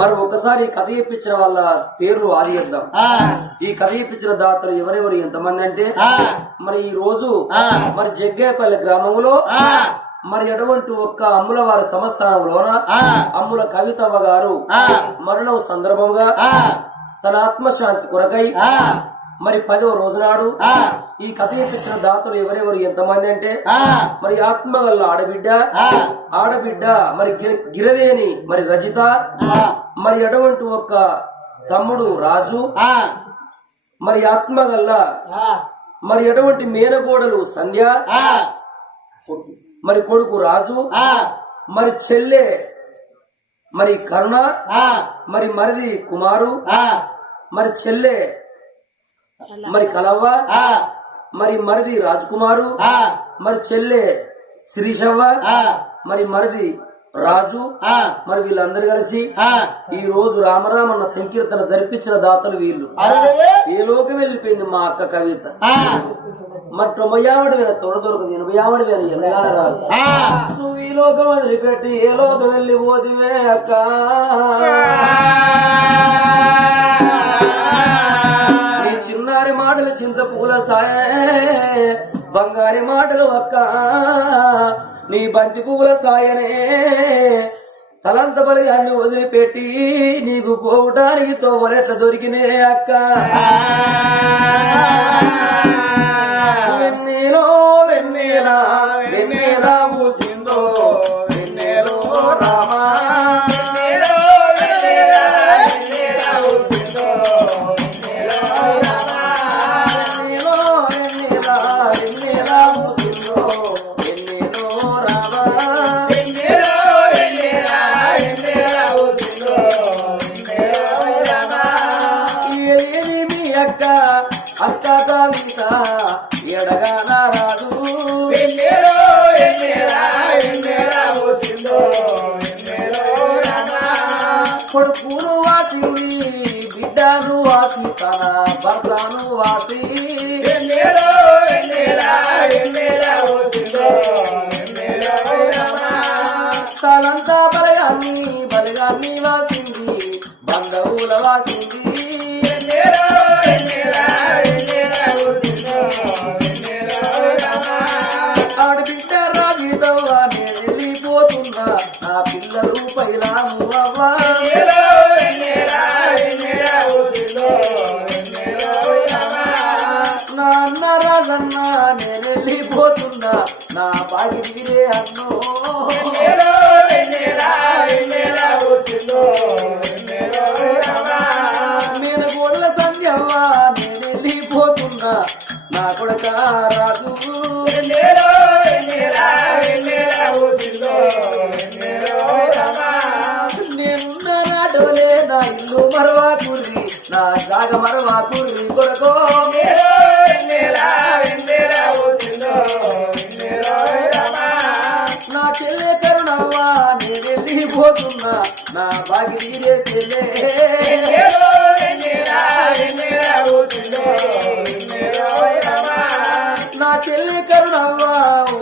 మరి ఒకసారి కథ చెప్పించిన వాళ్ళ పేర్లు ఆది చేద్దాం. ఈ కథ చెప్పించిన దాతలు ఎవరెవరు ఎంతమంది అంటే మరి ఈ రోజు మరి జగ్గేపల్లి గ్రామంలో మరి ఎటువంటి ఒక్క అమ్ముల వారి సంస్థానంలోన అమ్ముల కవితవ్వ గారు మరణం సందర్భంగా తన ఆత్మశాంతి కొరకై మరి 10వ రోజు నాడు ఈ కథ చెప్పించిన దాతలు ఎవరెవరు ఎంతమంది అంటే మరి ఆత్మగల్ల ఆడబిడ్డ మరి గిరవేని మరి రజిత మరి ఎటువంటి ఒక్క తమ్ముడు రాజు మరి ఆత్మగల్ల మరి ఎటువంటి మేనగోడలు సంధ్య మరి కొడుకు రాజు మరి చెల్లె మరి కరుణ మరి మరిది కుమారు మరి చెల్లె మరి కలవ్వ మరి మరిది రాజకుమారు మరి చెల్లె శ్రీశవ్వ మరి మరిది రాజు మరి వీళ్ళందరూ కలిసి ఈ రోజు రామరామన్న సంకీర్తన జరిపించిన దాతలు వీళ్ళు. ఏ లోకం వెళ్ళిపోయింది మా అక్క కవిత. మరి 90 వేల తోడ దొరకదు, 80 వేల ఎనగాడ రాదు. నువ్వు ఈ లోకం వదిలిపెట్టి ఏ లోకం వెళ్ళి పోతివే అక్క. నీ చిన్నారి మాటలు చింత పూల సాయే, బంగారి మాటలు అక్క నీ బంతి పువ్వుల సాయనే. తలంత బలిగాన్ని వదిలిపెట్టి నీకు పోవటానికి తోవరెట్ల దొరికినే అక్క. వెన్నెలో వెన్నెలా వెన్నెలా మూసిందో వెన్నెలో రామా కొడుకును వాసింది బిడ్డను వాసి తన భర్తను వాసి తలంతా బలగాన్ని వాసింది బంధువుల వాసింది. ఆడబిడ్డ రాగిదవ్వ నేను వెళ్ళిపోతున్నా నా పిల్లలు పైలాము అవ్వా. నా అన్న రాజన్న నేను వెళ్ళిపోతున్నా నా బాగి తీరే అన్నో. నేను గోడల సంధ్యవ్వ నేను వెళ్ళిపోతున్నా నా కొడుక రాజు. నేనున్న నాటోలే నా ఇల్లు మరవా కుర్రి నా జాగ మరవా కుర్రి కొడుకో. నా చెల్లె కరుణవ్వా నేను వెళ్ళిపోతున్నా నా బాగి తీరే చెల్లె. నా చెల్లి కరుణవ్వా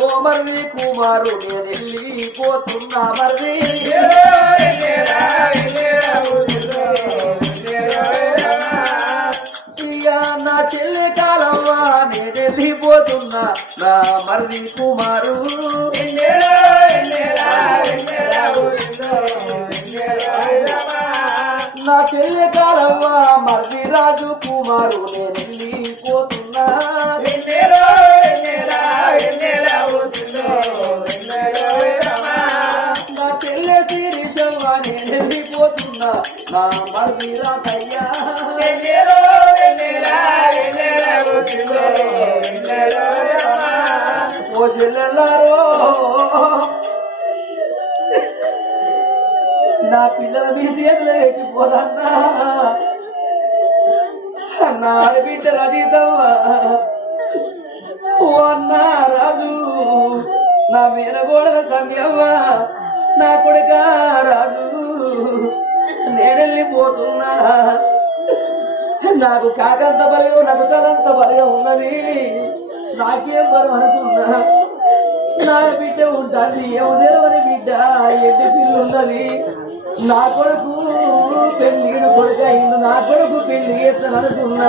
ఓ మరిది కుమారు నేను వెళ్ళిపోతున్నా మరిది. నా చెల్లి కాలవ్వా నేను వెళ్ళిపోతున్నా నా మరిది కుమారు. నా చెల్లి కాలవ్వా మరిది రాజు కుమారు నేను వెళ్ళిపోతున్నా. నా చెల్లె శ్రీశవ్వ నేను వెళ్ళిపోతున్నా నా మరిది రాజయ్యా. ఓ చెల్లెల్లారో నా పిల్లల మీ చేతులు ఎక్కిపోదన్నా. నా ఆడబిడ్డ రజితవ్వ ఓ అన్న రాజు నా మేనగోడల సంధ్యవ్వ నా కొడుక రాజు నేను వెళ్ళిపోతున్నా. నాకు కాకంత బలిగా నాకు తలంత బలిగా ఉన్నది. నాకేం బలం అనుకున్నా నా బిడ్డ ఉంటుంది ఏమో తెలియని బిడ్డ ఎడ్డి పిల్లు ఉన్నది. నా కొడుకు పెళ్లిడు కొడుకు అయింది నా కొడుకు పెళ్లి ఎత్తననుకున్నా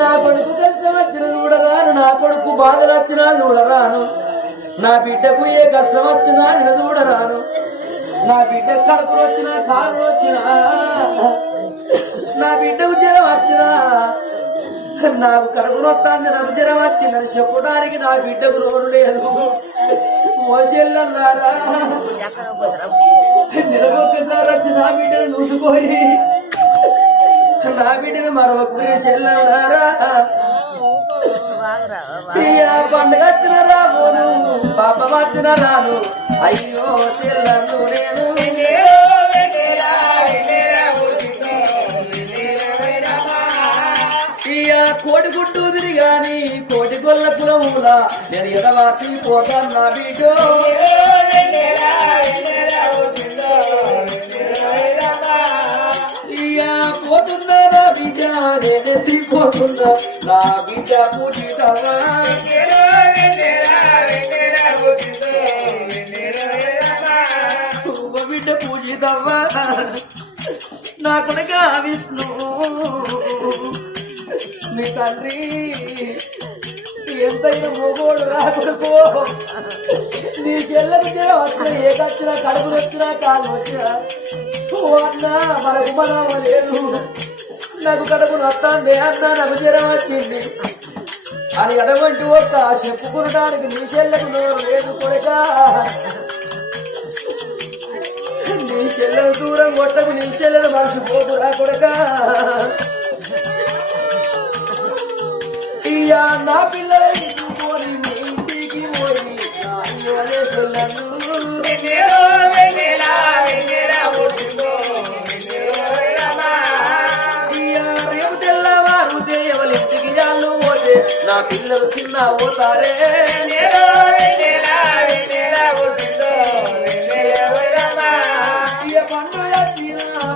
నా కొడుకు కష్టం వచ్చిన చూడరాను నా కొడుకు బాధలు వచ్చినా చూడరాను నా బిడ్డకు ఏ కష్టం వచ్చినా నేను చూడరాను నా బిడ్డ కడుపులు వచ్చినా కాలు వచ్చినా నా బిడ్డకు జ్వరం వచ్చినా నాకు కడుపులు వస్తాను నాకు జ్వరం వచ్చిందని చెప్పడానికి నా బిడ్డకు నోరు లేదు మోసెళ్ళన్నారా ఒక్కసారి వచ్చి నా బిడ్డను చూసుకొని నా బిడ్డను మరొకరి చెల్లన్నారా పండుగ వచ్చిన రాబోను పాప వచ్చిన రాను అయ్యో చెల్లను నేను కోటి గుడ్డు తిరిగాని కోటి గొల్ల కులముల నేను ఎడవాసి పోతాను నా బిడ్డో పోతున్నా నా బిడ్డ నేనెత్తిపోతున్నా నా బిడ్డ పూజితవా బిడ్డ పూజితవ్వా నా కొడుక విష్ణు నీ తండ్రి ఎంతైనా మొగోడు రాకూడదు నీ చెల్లెకి జ్వరం వచ్చినా ఏదొచ్చినా కడుపులు వచ్చినా కాళ్ళు వచ్చినా అన్న మనకు మనం లేదు నాకు కడుపులు వస్తుంది అన్న నాకు జ్వరం వచ్చింది అని అటువంటి ఒక చెప్పుకునడానికి నీ చెల్లెకు నోరు లేదు కొడుక నీ చెల్లెలు దూరం కొట్టకు నీ చెల్లెలు మర్చిపోకురా కొడుక నా పిల్లలు ఇంటికి మీ ఇంటికి పోయి రేపు తెల్లవారు దేవలు ఇంటికి జాలు పోతే నా పిల్లలు చిన్న పోతారే పండుగ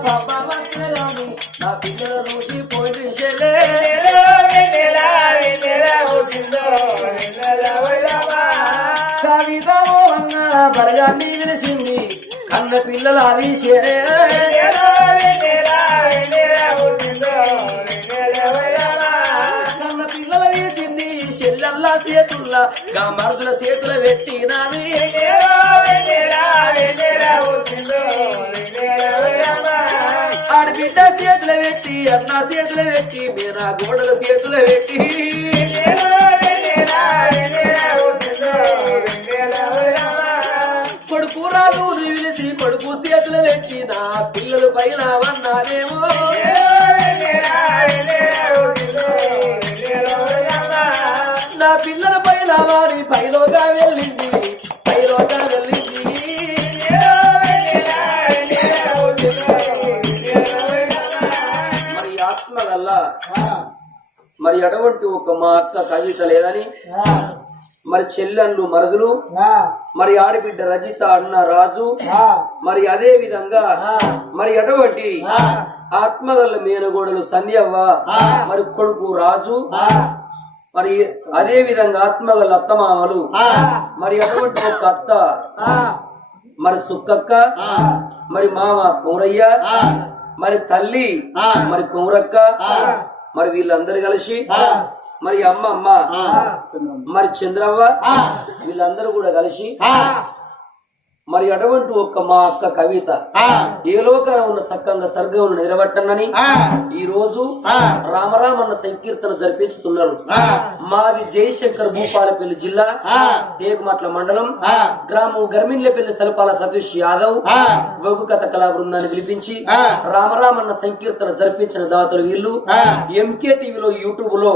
పాప వచ్చిన గాని నా పిల్లలు చూసి పోయి కవితమో అన్న బలగాన్ని తెలిసింది కన్న పిల్లలు అది కన్న పిల్లలు వేసింది చెల్లెల్లా చేతుల్లా మరుదుల చేతుల పెట్టినది ఆడబిడ్డ చేతుల పెట్టి అన్న చేతుల పెట్టి మీనా గోడల చేతుల పెట్టి కొడుకు రాదు నిలిసి కొడుకు చేతులు పెట్టి నా పిల్లలు పైన వన్నారేమో నా పిల్లల పైన వారి పైలోగా వెళ్ళింది పైలోగా వెళ్ళింది మరి ఆత్మ వల్ల మరి అటువంటి ఒక మా అక్క కవిత లేదని మరి చెల్లెళ్ళు మరుదులు మరి ఆడబిడ్డ రజిత అన్న రాజు మరి అదే విధంగా మరి అటువంటి ఆత్మగల్ల మేనగోడలు సంధ్యవ్వ మరి కొడుకు రాజు మరి అదే విధంగా ఆత్మగల్ల అత్తమామలు మరి అటువంటి ఒక అత్త మరి సుక్కక్క మరి మామ కౌరయ్య మరి తల్లి మరి కౌరక్క మరి వీళ్ళందరూ కలిసి మరి అమ్మ మరి చంద్రవ్వ వీళ్ళందరూ కూడా కలిసి మరి అటువంటి ఒక్క మా అక్క కవిత ఏ లోకాన ఉన్న సక్కంగా స్వర్గం నిలబట్టనని ఈ రోజు రామరామన్న సంకీర్తన జరిపించుతున్నారు. మాది జయశంకర్ భూపాలపల్లి జిల్లా టేకుమట్ల మండలం గ్రామం గర్మిన్లపల్లి సలపాల సతీష్ యాదవ్ వగు కథ కళా బృందాన్ని పిలిపించి రామరామన్న సంకీర్తన జరిపించిన దాతలు వీళ్ళు. ఎంకే టీవీలో యూట్యూబ్ లో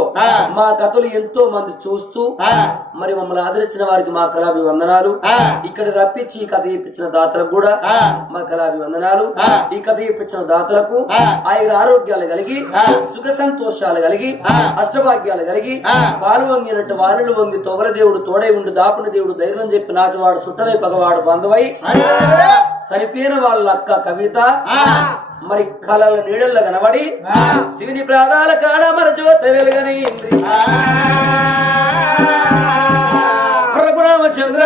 మా కథలు ఎంతో మంది చూస్తూ మరి మమ్మల్ని ఆదరించిన వారికి మా కళాభివందనాలు. ఇక్కడ రప్పించి కథ ఇప్పించిన దాతలకు కూడా మా కళాభివందనాలు. ఈ కథ ఇప్పించిన దాతలకు ఆయుర ఆరోగ్యాలు కలిగి సుఖ సంతోషాలు కలిగి అష్టభాగ్యాలు కలిగి పాలు వంగినట్టు వారిని వంగి తొగల దేవుడు తోడై ఉండి దాపున దేవుడు ధైర్యం చెప్పి నాటివాడు సుట్టవై పగవాడు బంధువై చనిపోయిన వాళ్ళ అక్క కవిత మరి కళల నీడల్లో కనబడి శివుని ప్రాణాల కాడ మన జ్యోత వెలుగని రఘురామచంద్ర